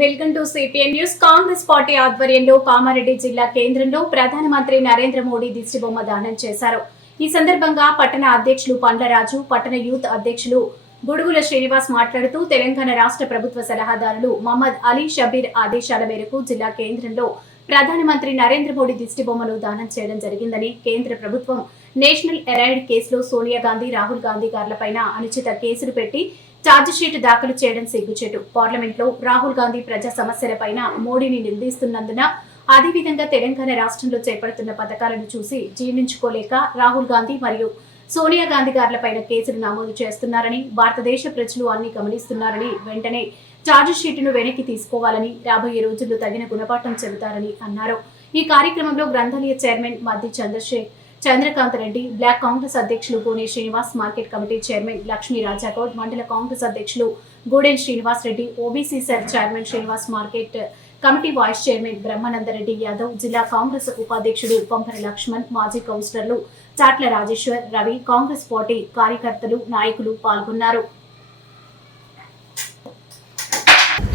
Welcome to CPN news. Congress party ఆధ్వర్యంలో కామారెడ్డి జిల్లా కేంద్రంలో ప్రధానమంత్రి నరేంద్ర మోడీ దిష్టిబొమ్మ దానం చేశారు. ఈ సందర్భంగా పట్టణ అధ్యక్షులు పండ్లరాజు పట్టణ యూత్ అధ్యక్షులు గుడుగుల శ్రీనివాస్ మాట్లాడుతూ తెలంగాణ రాష్ట్ర ప్రభుత్వ సలహాదారులు మహమ్మద్ అలీ షబీర్ ఆదేశాల మేరకు జిల్లా కేంద్రంలో ప్రధానమంత్రి నరేంద్ర మోడీ దిష్టిబొమ్మను దానం చేయడం జరిగిందని కేంద్ర ప్రభుత్వం నేషనల్ ఎరైడ్ కేసులో సోనియా గాంధీ రాహుల్ గాంధీ గార్లపైన అనుచిత కేసులు పెట్టి ఛార్జిషీట్ దాఖలు చేయడం సిగ్గుచేటు. పార్లమెంట్లో రాహుల్ గాంధీ ప్రజా సమస్యలపైన మోడీని నిందిస్తున్నందున అదేవిధంగా తెలంగాణ రాష్ట్రంలో చేపడుతున్న పథకాలను చూసి జీర్ణించుకోలేక రాహుల్ గాంధీ మరియు సోనియా గాంధీ గార్లపైన కేసులు నమోదు చేస్తున్నారని భారతదేశ ప్రజలు అన్ని గమనిస్తున్నారని వెంటనే ఛార్జిషీట్ను వెనక్కి తీసుకోవాలని రాబోయే రోజుల్లో తగిన గుణపాఠం చెబుతారని అన్నారు. ఈ కార్యక్రమంలో గ్రంథాలయ chairman Maddi Chandrashekar Chandrakant Reddy block Congress అధ్యక్షులు Gone Srinivas market committee chairman Lakshmi Raja Goud mandal Congress అధ్యక్షులు Guden Srinivas Reddy OBC cell chairman Srinivas market committee vice chairman Brahmananda Reddy Yadav జిల్లా Congress ఉపాధ్యక్షుడు పంపన లక్ష్మణ్ మాజీ కౌన్సిలర్లు Chatla Rajeshwar Ravi Congress party కార్యకర్తలు నాయకులు పాల్గొన్నారు.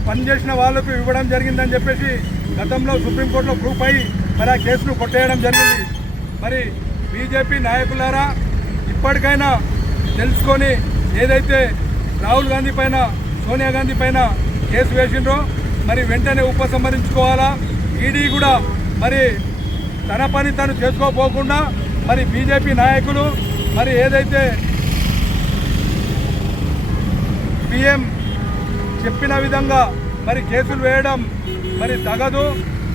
పనిచేసిన వాళ్ళకు ఇవ్వడం జరిగిందని చెప్పేసి గతంలో సుప్రీంకోర్టులో ప్రూఫ్ అయ్యి మరి ఆ కేసును కొట్టేయడం జరిగింది. మరి బీజేపీ నాయకులారా ఇప్పటికైనా తెలుసుకొని ఏదైతే రాహుల్ గాంధీ పైన సోనియా గాంధీ పైన కేసు వేసిండ్రో మరి వెంటనే ఉపసంహరించుకోవాలా? ఈడీ కూడా మరి తన పని తను చేసుకోపోకుండా మరి బీజేపీ నాయకులు మరి ఏదైతే పిఎం చెప్పిన విధంగా మరి కేసులు వేయడం మరి తగదు.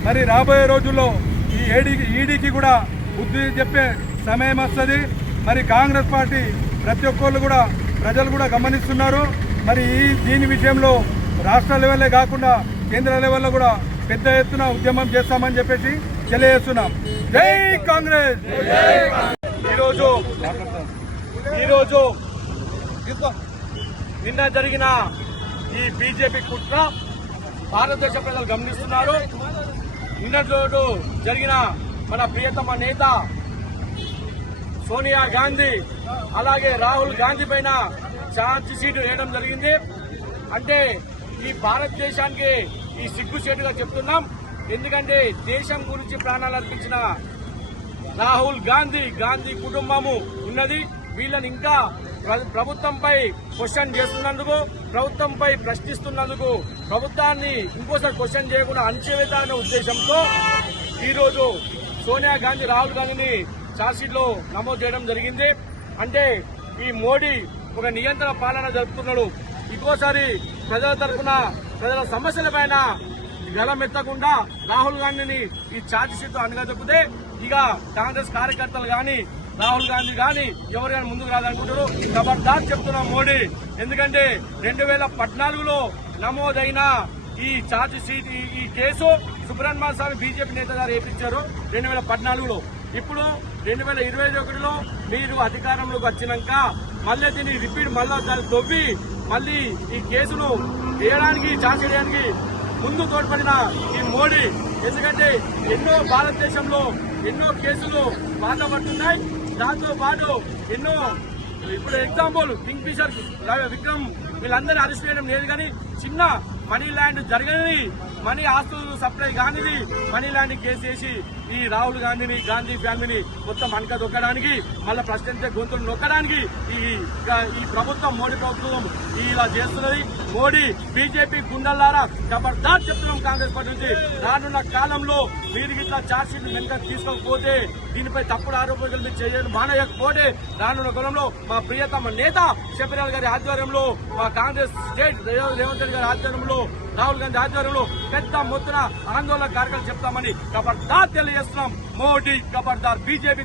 మరి రాబోయే రోజుల్లో ఈ ఏడీకి ఈడీకి కూడా బుద్ధి చెప్పే సమయం వస్తుంది. మరి కాంగ్రెస్ పార్టీ ప్రతి ఒక్కళ్ళు కూడా ప్రజలు కూడా గమనిస్తున్నారు. మరి ఈ దీని విషయంలో రాష్ట్ర లెవెల్లే కాకుండా కేంద్ర లెవెల్లో కూడా పెద్ద ఎత్తున ఉద్యమం చేస్తామని చెప్పేసి తెలియజేస్తున్నాం. జై కాంగ్రెస్! ఈరోజు ఈరోజు నిన్న జరిగిన ఈ బీజేపీ కుట్ర భారతదేశ ప్రజలు గమనిస్తున్నారు. నిన్నటి జరిగిన మన ప్రియతమ నేత సోనియా గాంధీ అలాగే రాహుల్ గాంధీ పైన ఛార్జ్ షీట్ వేయడం జరిగింది. అంటే ఈ భారతదేశానికి ఈ సిగ్గుచేటుగా చెప్తున్నాం. ఎందుకంటే దేశం గురించి ప్రాణాలు అర్పించిన రాహుల్ గాంధీ గాంధీ కుటుంబము ఉన్నది. వీళ్ళని ఇంకా ప్ర- ప్రభుత్వంపై క్వశ్చన్ చేస్తున్నందుకు ప్రభుత్వంపై ప్రశ్నిస్తున్నందుకు ప్రభుత్వాన్ని ఇంకోసారి క్వశ్చన్ చేయకుండా అణచివేత ఉద్దేశంతో ఈరోజు సోనియా గాంధీ రాహుల్ గాంధీని ఛార్జ్షీట్లో నమోదు చేయడం జరిగింది. అంటే ఈ మోడీ ఒక నియంత్రణ పాలన జరుపుతున్నాడు. ఇంకోసారి ప్రజల తరఫున ప్రజల సమస్యలపైన గలమెత్తకుండా రాహుల్ గాంధీని ఈ ఛార్జ్ అనగా అనగదొక్కితే ఇక కాంగ్రెస్ కార్యకర్తలు కానీ రాహుల్ గాంధీ కానీ ఎవరు కానీ ముందుకు రాదనుకుంటారు ఖబర్దార్ చెప్తున్నాం మోడీ. ఎందుకంటే రెండు వేల పద్నాలుగులో నమోదైన ఈ ఛార్జ్ షీట్ ఈ- కేసు సుబ్రహ్మణ్య స్వామి బీజేపీ నేత గారు వేపించారు రెండు వేల పద్నాలుగులో ఇప్పుడు రెండు వేల ఇరవై ఒకటిలో మీరు అధికారంలోకి వచ్చినాక మళ్ళీ దీన్ని రిపీట్ మళ్ళీ దాన్ని తొవ్వి మళ్ళీ ఈ కేసును వేయడానికి ఛాన్స్ చేయడానికి ముందు తోడ్పడిన ఈ మోడీ. ఎందుకంటే ఎన్నో భారతదేశంలో ఎన్నో కేసులు బాధపడుతున్నాయి దాంతో పాటు ఎన్నో ఇప్పుడు ఎగ్జాంపుల్ కింగ్ ఫిషర్ విక్రమ్ వీళ్ళందరూ అరెస్ట్ చేయడం లేదు కానీ చిన్న మనీ ల్యాండ్ జరగని మనీ ఆస్తులు సప్లై కానివి మనీ ల్యాండ్ కేసు వేసి ఈ రాహుల్ గాంధీని గాంధీ ఫ్యామిలీని మొత్తం అనక దొక్కడానికి మళ్ళీ ప్రశ్నించే గొంతులు నొక్కడానికి ఈ ఈ ప్రభుత్వం మోడీ ప్రభుత్వం ఇలా చేస్తున్నది. మోడీ బీజేపీ గుండెల్లారా జబర్దార్ చెప్తున్నాం కాంగ్రెస్ పార్టీ నుంచి. రానున్న కాలంలో మీరు ఇట్లా ఛార్జ్షీట్ వెనుక తీసుకోకపోతే దీనిపై తప్పుడు ఆరోపణలు మీరు చేయడం మానేయకపోతే రానున్న కాలంలో మా ప్రియతమ నేత శబరిలాల్ గారి ఆధ్వర్యంలో మా కాంగ్రెస్ స్టేట్ రేవంత్ రెడ్డి గారి ఆధ్వర్యంలో రాహుల్ గాంధీ ఆధ్వర్యంలో పెద్ద మొత్తున ఆందోళన కార్యక్రమం చెప్తామని ఖబర్దార్ తెలియజేస్తున్నాం. మోడీ ఖబర్దార్ బీజేపీ